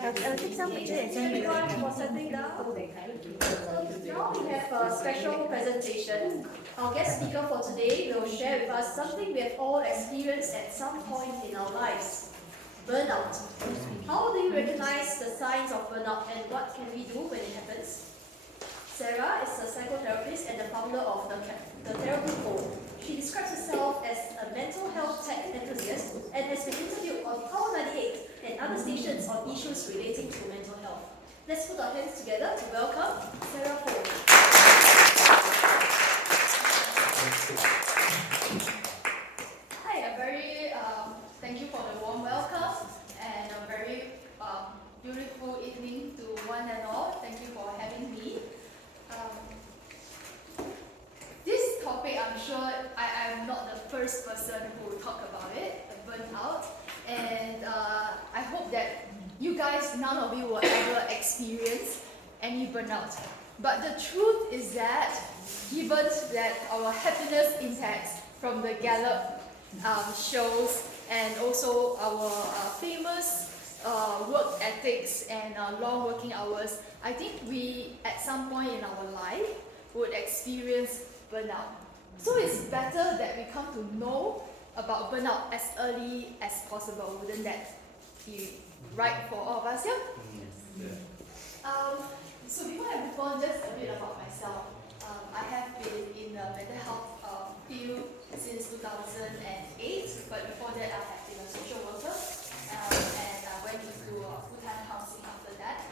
Thank everyone for settling down. So now we have a special presentation. Our guest speaker for today will share with us something we have all experienced at some point in our lives. Burnout. How do you recognize the signs of burnout and what can we do when it happens? Sarah is a psychotherapist and the founder of the Sarah Poh. She describes herself as a mental health tech enthusiast and has been interviewed on Power 98 and other stations on issues relating to mental health. Let's put our hands together to welcome Sarah Poh. Hi, thank you for the warm welcome and a very beautiful evening to one and all. Thank you for having me. This topic, I'm sure I'm not the first person who will talk about it, burnout, and I hope that you guys, none of you will ever experience any burnout. But the truth is that, given that our happiness index from the Gallup shows, and also our famous work ethics and long working hours, I think we, at some point in our life, would experience burnout. So it's better that we come to know about burnout as early as possible. Wouldn't that be right for all of us here? Yes. So before I move on, just a bit about myself. I have been in the mental health field since 2008, but before that I have been a social worker, and I went into full-time counseling after that.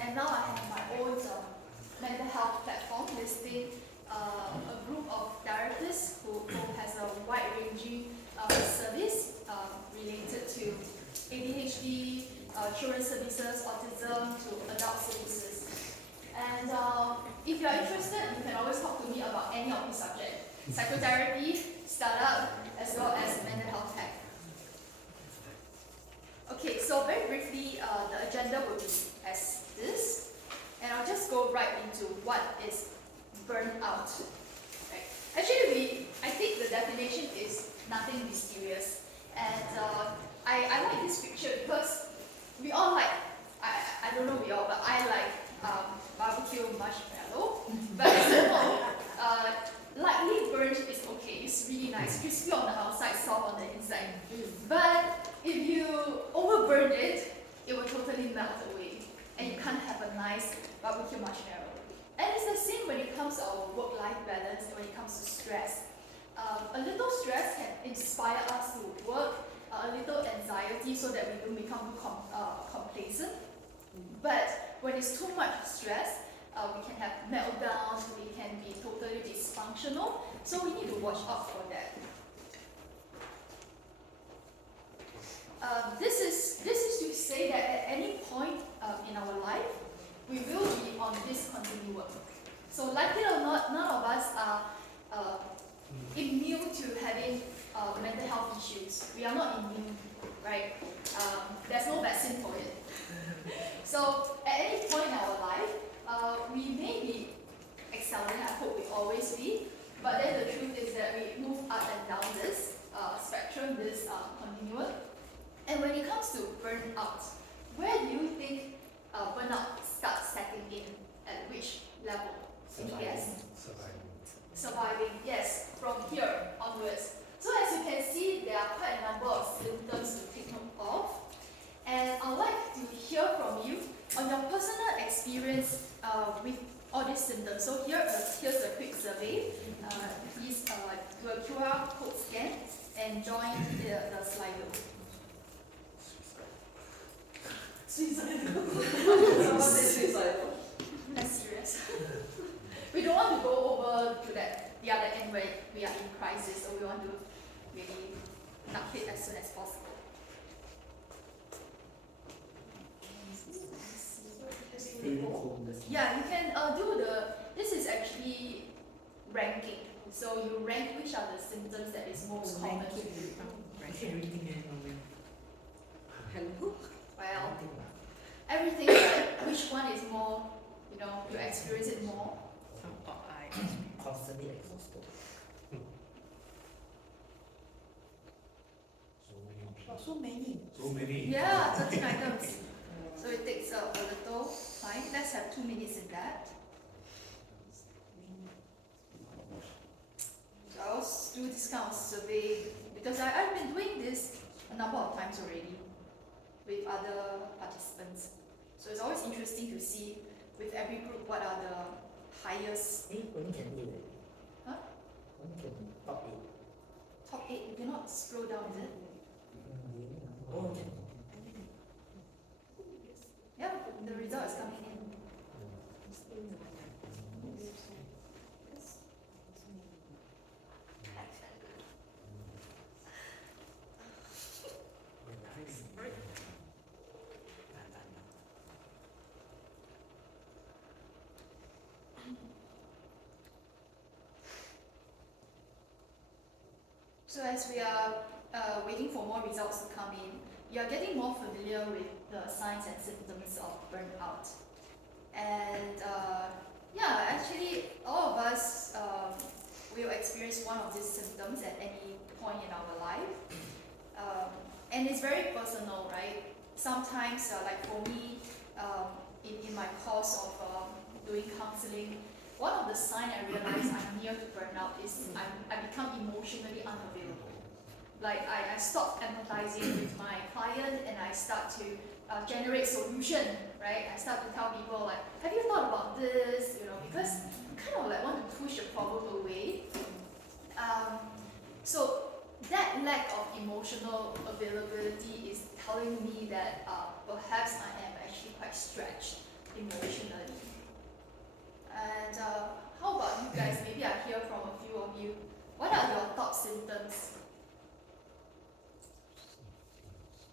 And now I have my own mental health platform listing a group of therapists who has a wide-ranging service related to ADHD, children's services, autism, to adult services. And if you are interested, you can always talk to me about any of these subjects: psychotherapy, startup, as well as mental health tech. Okay, so very briefly, the agenda will be as this, and I'll just go right into what is burnout. Right. Actually, I think the definition is nothing mysterious, and I like this picture because we all like, I don't know we all, but I like barbecue marshmallow, but lightly burnt is okay, it's really nice, crispy on the outside, soft on the inside. But if you overburn it, it will totally melt away, and you can't have a nice barbecue marshmallow. And it's the same when it comes to our work-life balance, when it comes to stress. A little stress can inspire us to work, a little anxiety so that we don't become complacent. But when it's too much stress, we can have meltdowns, we can be totally dysfunctional, so we need to watch out for that. This is to say that at any point in our life, we will be on this continuum. So like it or not, none of us are immune to having mental health issues. We are not immune, right? There's no vaccine for it. So at any point in our life, we may be excelling, I hope we always be, but then the truth is that we move up and down this spectrum, this continuum. And when it comes to burnout, where do you think burnout starts setting in? At which level? Yes. Surviving, yes, from here onwards. So as you can see, there are quite a number of symptoms to take note of. And I'd like to hear from you on your personal experience with all these symptoms. So here's a quick survey. Please do a QR code scan and join the Slido. Suicidal. Someone said suicidal. That's serious. We don't want to go over to the other end where we are in crisis, so we want to really knock it as soon as possible. Yeah, you can do this is actually ranking. So you rank which are the symptoms that is most common to you. Well, everything, right? Which one is more, you experience it more? Constantly exhausted. So many. So many. Yeah, 13 items. guys have 2 minutes in that. So I always do this kind of survey because I've been doing this a number of times already with other participants. So it's always interesting to see with every group what are the highest. Only can do that. Huh? Only can top 8. Top 8, you cannot scroll down, is it? Oh, okay. Yeah, the result is coming in. So as we are waiting for more results to come in, you are getting more familiar with the signs and symptoms of burnout. And yeah, actually all of us will experience one of these symptoms at any point in our life. And it's very personal, right? Sometimes, like for me, in my course of doing counseling, one of the signs I realize I'm near to burnout is I become emotionally unavailable. Like I stop empathizing with my client and I start to generate solution, right? I start to tell people like, have you thought about this? You know, because I kind of like want to push the problem away. So that lack of emotional availability is telling me that perhaps I am actually quite stretched emotionally. And how about you guys? Maybe I hear from a few of you. What are your top symptoms?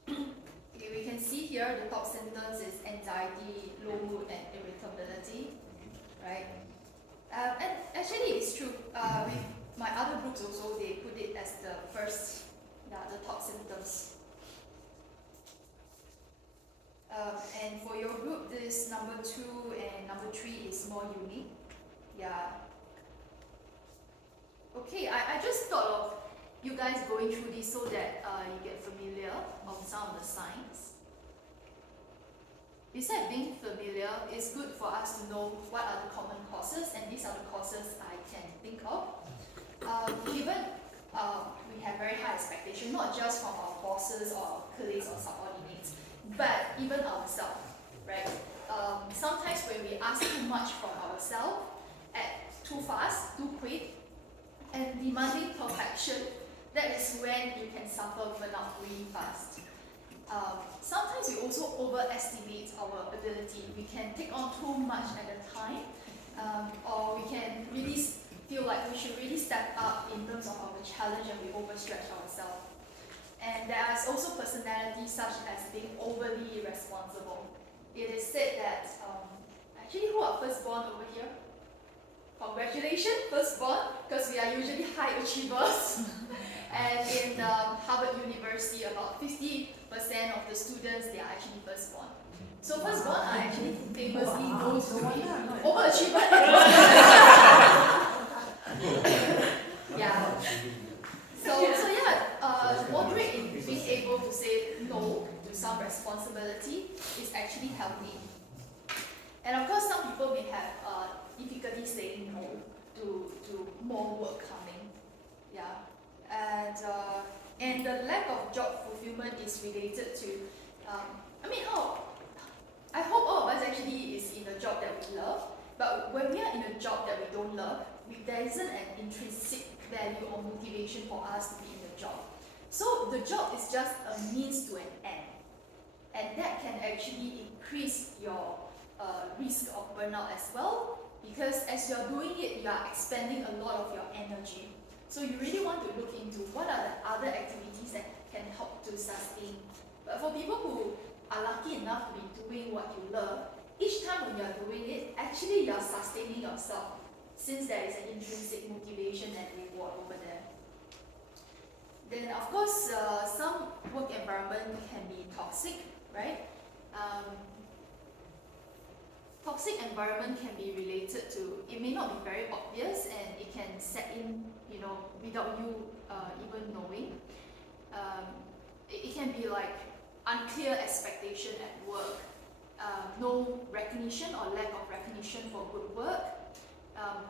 Okay, we can see here the top symptoms is anxiety, low mood, and irritability, right? And actually, it's true. With my other groups also, they put it as the first, the top symptoms. And for your group, this number 2 and number 3 is more unique. Yeah. Okay, I just thought of you guys going through this so that you get familiar of some of the signs. Besides being familiar, it's good for us to know what are the common causes, and these are the causes I can think of. Given we have very high expectation, not just from our bosses or our colleagues or subordinates, but even ourselves, right? Sometimes when we ask too much from ourselves, act too fast, too quick, and demanding perfection, that is when you can suffer burnout really fast. Sometimes we also overestimate our ability. We can take on too much at a time, or we can really feel like we should really step up in terms of our challenge and we overstretch ourselves. And there is also personalities such as being overly irresponsible. It is said that, actually who are firstborn over here? Congratulations, firstborn, because we are usually high achievers. And in Harvard University, about 50% of the students, they are actually firstborn. So firstborn are actually famously known to be overachievers. Yeah. So yeah, moderate in being able to say no to some responsibility is actually healthy. And of course, some people may have difficulty saying no to more work coming. Yeah. And the lack of job fulfillment is related to, I hope all of us actually is in a job that we love, but when we are in a job that we don't love, there isn't an intrinsic value or motivation for us to be in the job. So the job is just a means to an end, and that can actually increase your risk of burnout as well, because as you're doing it, you are expending a lot of your energy. So you really want to look into what are the other activities that can help to sustain. But for people who are lucky enough to be doing what you love, each time when you're doing it, actually you're sustaining yourself, since there is an intrinsic motivation and reward over there. Then of course, some work environment can be toxic, right? Toxic environment can be related to, it may not be very obvious and it can set in, without you even knowing. It can be like unclear expectation at work, no recognition or lack of recognition for good work,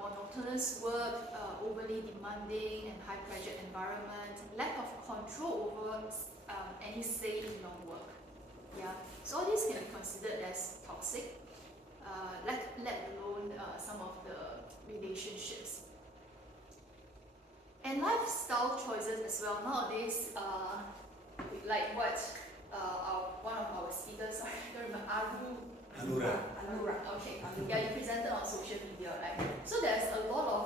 monotonous work, overly demanding and high pressure environment, lack of control over any say in your work. Yeah, so all these can be considered as toxic, let alone some of the relationships. And lifestyle choices as well. Nowadays, like what one of our speakers, sorry, I don't remember, Anura. Okay, yeah, you presented on social media, right? So there's a lot of,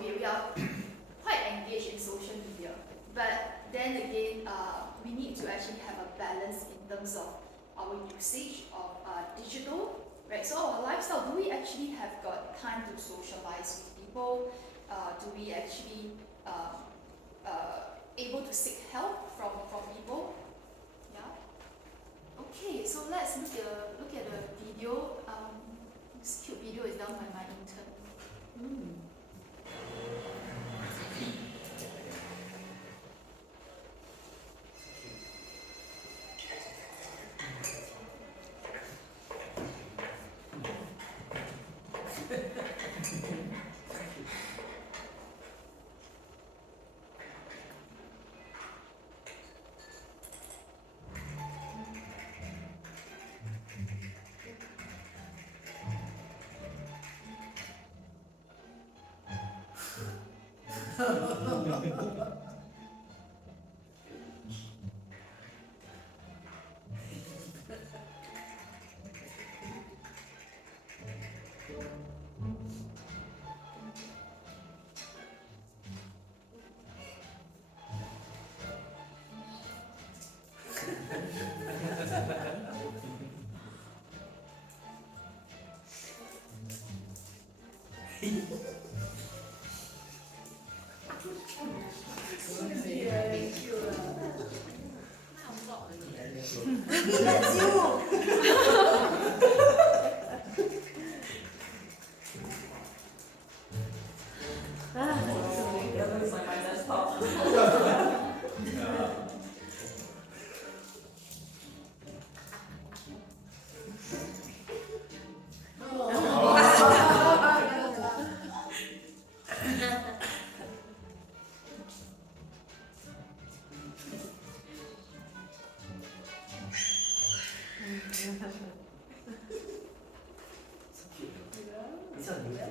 we are quite engaged in social media, but then again, we need to actually have a balance in terms of our usage of digital, right? So our lifestyle, do we actually have got time to socialize with people? Do we actually able to seek help from people? Yeah. Okay, so let's look at the video. This cute video is done by my intern. That's you. This one you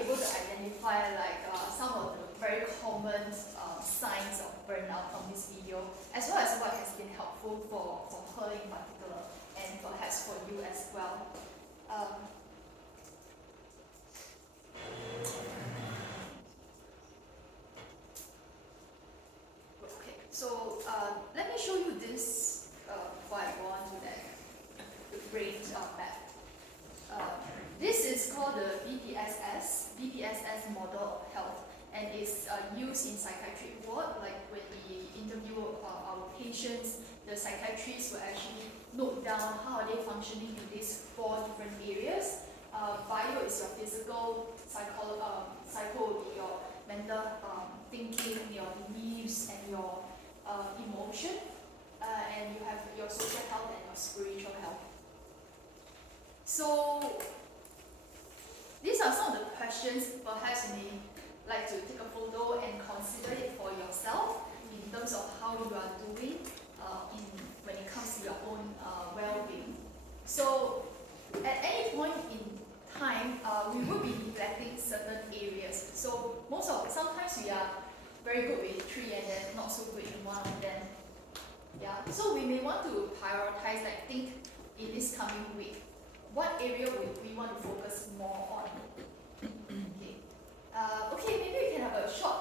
able to identify like some of the very common signs of burnout from this video, as well as what has been helpful for her in particular, and perhaps for you as well. Okay, so let me show you this before I go on to the brain map. This is called the BPSS model of health, and is used in psychiatric ward. Like when we interview our patients, the psychiatrists will actually note down how are they functioning in these 4 different areas. Bio is your physical, psycho will be your mental thinking questions, perhaps you may like to take a photo and consider it for yourself in terms of how you are doing when it comes to your own well-being. So at any point in time, we will be neglecting certain areas. So sometimes we are very good with 3 and then not so good in one of them. Yeah. So we may want to prioritize, like think in this coming week, what area would we want to focus more on? Okay, maybe we can have a short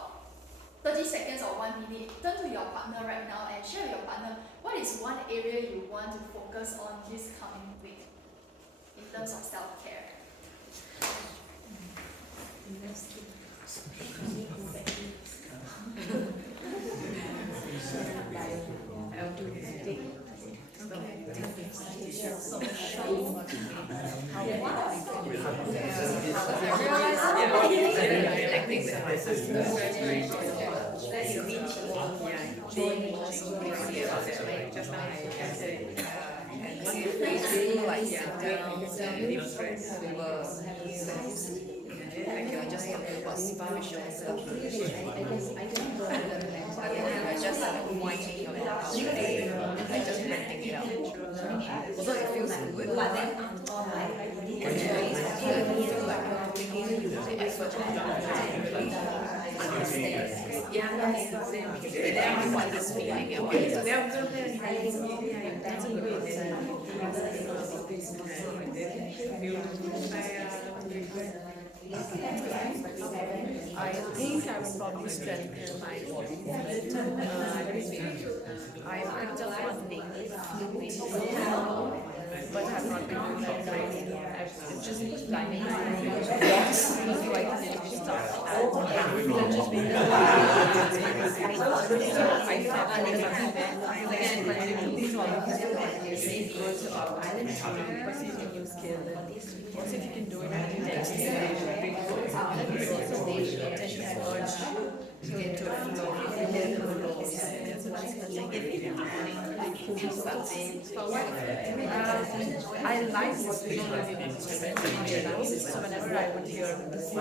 30 seconds or 1 minute. Turn to your partner right now and share with your partner what is one area you want to focus on this coming week in terms of self-care. I'll do it. Just talking about spiritual just winding your house, like just renting it out. So it feels good, but then I feel like you're putting in the effort to understand. Yeah, because they are what this feeling and what is that's a good I think I would probably strengthen my I'm active funding but I've not been doing that training. I've just planning so I can start also if you can do it I like this so whenever I would hear this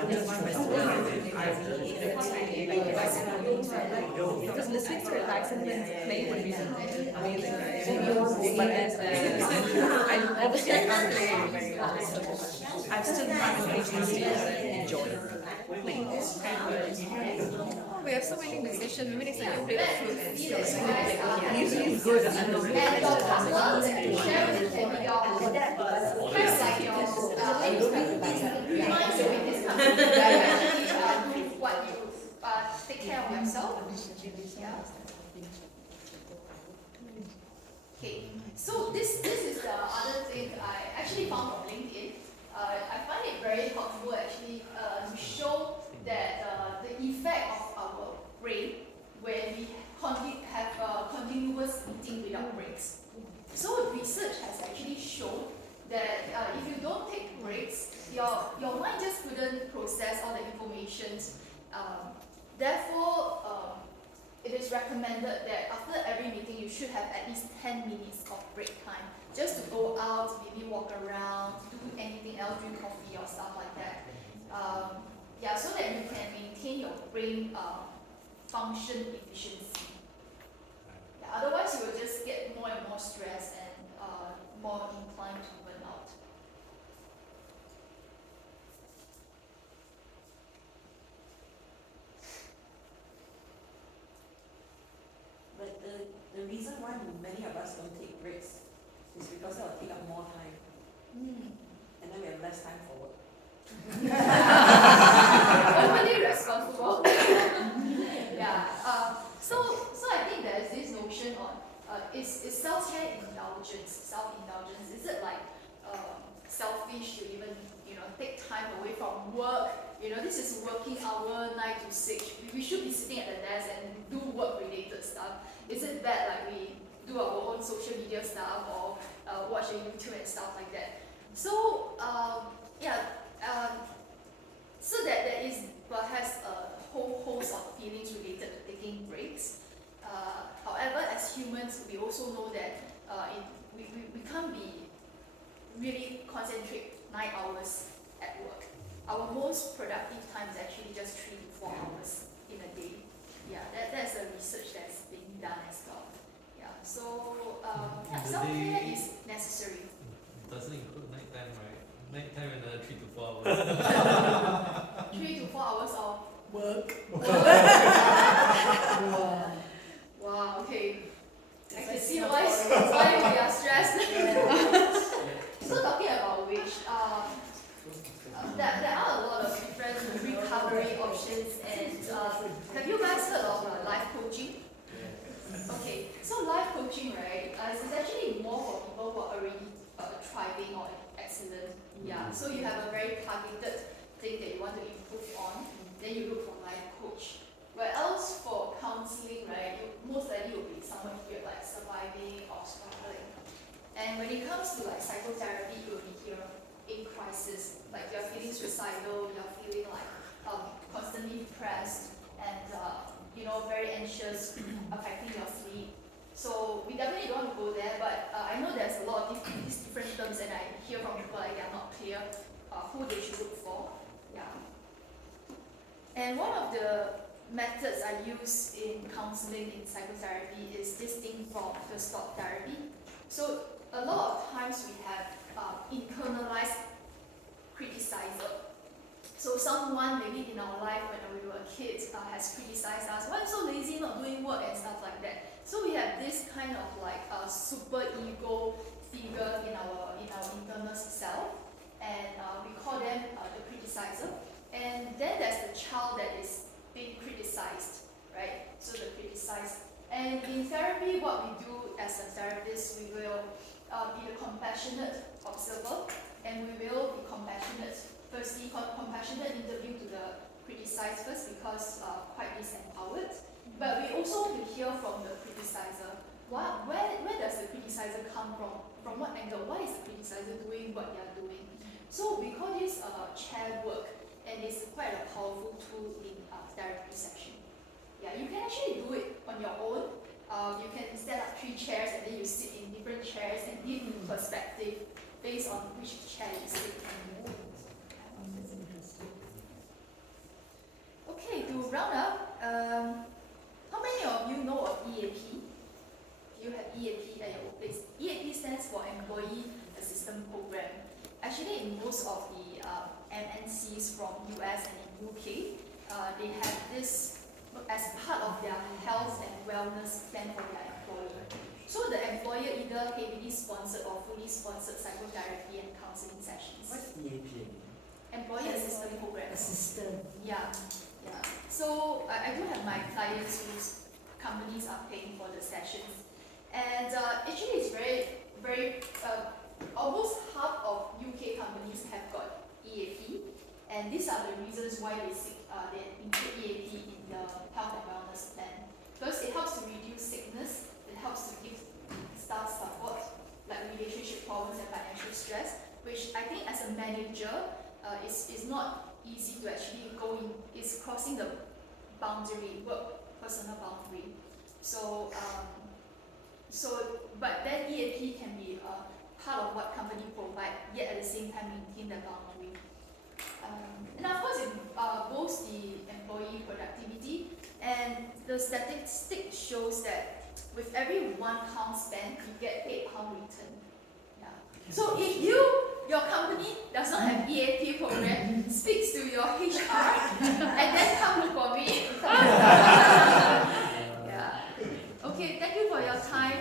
because listening to relax and then playing would be amazing. But obviously I can't play very well. I'm still having patience to enjoy playing. We have so many musicians. Maybe next time you play the flute and stuff. Usually it's good. And your partner, share with them reminds you in this country that you do what you take care of yourself. Yeah. Okay. So this is the other thing I actually found on LinkedIn. I find it very helpful actually to show that the effect of our brain when we have continuous eating without breaks. So research has actually shown that if you don't take breaks, your mind just couldn't process all the information. Therefore, it is recommended that after every meeting you should have at least 10 minutes of break time, just to go out, maybe walk around, do anything else, drink coffee or stuff like that. Yeah, so that you can maintain your brain function efficiency. Yeah, otherwise you will just get more and more stressed and more inclined to burn out. But the reason why many of us don't take breaks is because it will take up more time. And then we have less time for work. Overly responsible. Yeah. So I think there's this notion on is self-care indulgence, self-indulgence. Is it like selfish to even take time away from work? This is working hour 9 to 6. We should be sitting at the desk and do work-related stuff. Is it bad like we do our own social media stuff or watch a YouTube and stuff like that? So so that there is perhaps a whole host of feelings related to taking breaks. However, as humans, we also know that we can't be really concentrate 9 hours at work. our most productive time is actually just 3 to 4 hours in a day. Yeah, that's a research that's being done as well. Yeah, so yeah, self-care is necessary. Doesn't include nighttime, right? Nighttime another 3 to 4 hours. 3 to 4 hours of Work. wow, okay. I can see why we are stressed. So talking about which, there are a lot of different recovery options, and have you guys heard of life coaching? Okay, so life coaching, right, is actually more for people who are already thriving or excellent. Yeah, so you have a very targeted thing that you want to improve on, then you look for life coach. Where else for counseling, right, you most likely will be someone here like surviving or struggling. And when it comes to like psychotherapy, you will be here in crisis, like you're feeling suicidal, you're feeling like constantly depressed, and very anxious, affecting your sleep. So we definitely don't want to go there, but I know there's a lot of these different terms, and I hear from people like they are not clear who they should look for. Yeah. And one of the methods I use in counseling, in psychotherapy, is this thing called first thought therapy. So a lot of times we have internalized criticizer. So someone maybe in our life when we were kids has criticized us, why are you so lazy, not doing work and stuff like that. So we have this kind of like super ego figure in our internal self, and we call them the criticizer. And then there's the child that is being criticized, right? So the criticized. And in therapy, what we do as a therapist, we will be the compassionate observer, and we will be compassionate. Firstly, compassionate interview to the criticized first, because quite disempowered. But we also want to hear from the criticizer. Where does the criticizer come from? From what angle? Why is the criticizer doing what they are doing? So we call this chair work, and it's quite a powerful tool in therapy session. Yeah, you can actually do it on your own. You can set up 3 chairs, and then you sit in different chairs and give perspective based on which chair you sit in. Okay, to round up, how many of you know of EAP? Do you have EAP at your workplace? EAP stands for Employee Assistance Program. Actually, in most of the MNCs from US and in UK, they have this as part of their health and wellness plan for their employee. So the employer either heavily sponsored or fully sponsored psychotherapy and counseling sessions. What's EAP? Employee Assistance Program. Assistant. Yeah. So I do have my clients whose companies are paying for the sessions, and actually it's very almost half of UK companies have got EAP, and these are the reasons why they include EAP in the health and wellness plan. First, it helps to reduce sickness, it helps to give staff support like relationship problems and financial stress, which I think as a manager is not easy to actually go in. It's crossing the boundary, work personal boundary. So but then EAP can be part of what company provide, yet at the same time maintain the boundary. And of course, it boosts the employee productivity, and the statistic shows that with every £1 spent, you get £8 return. Yeah. So if your company does not have EAP program, speaks to your HR, and then come look for me. Yeah. Okay, thank you for your time.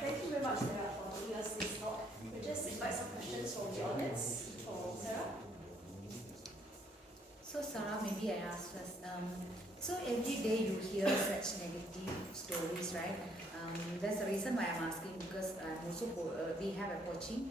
Thank you very much, Sarah, for giving us this talk. We'll just invite some questions from the audience for Sarah. So Sarah, maybe I ask first. So every day you hear such negative stories, right? That's the reason why I'm asking, because I'm also we have a coaching.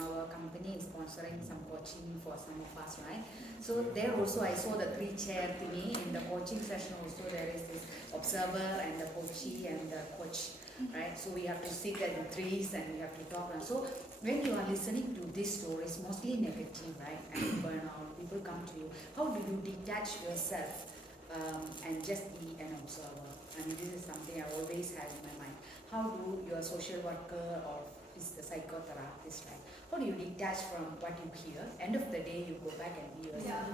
Our company is sponsoring some coaching for some of us, right? So there also I saw the 3-chair thingy in the coaching session. Also there is this observer and the coachee and the coach, right? So we have to sit at the 3s and we have to talk. And so when you are listening to these stories, mostly negative, right? And burnout, people come to you. How do you detach yourself and just be an observer. And this is something I always had in my mind. How do your social worker or the psychotherapist, right? How do you detach from what you hear? End of the day, you go back and be yourself.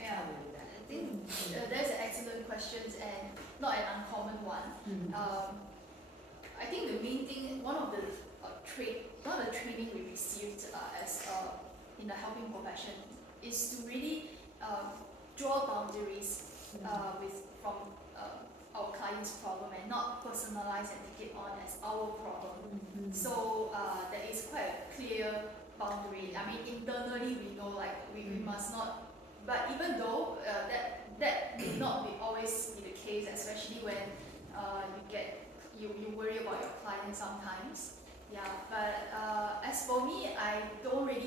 Yeah. How do you do that? I think that's an excellent question and not an uncommon one. I think the main thing, one of the training we received as in the helping profession is to really draw boundaries from our client's problem and not personalize and take it on as our problem. So there is quite a clear boundary. I mean, internally we know like we must not. But even though that may not be always be the case, especially when you worry about your client sometimes. Yeah. But as for me, I don't really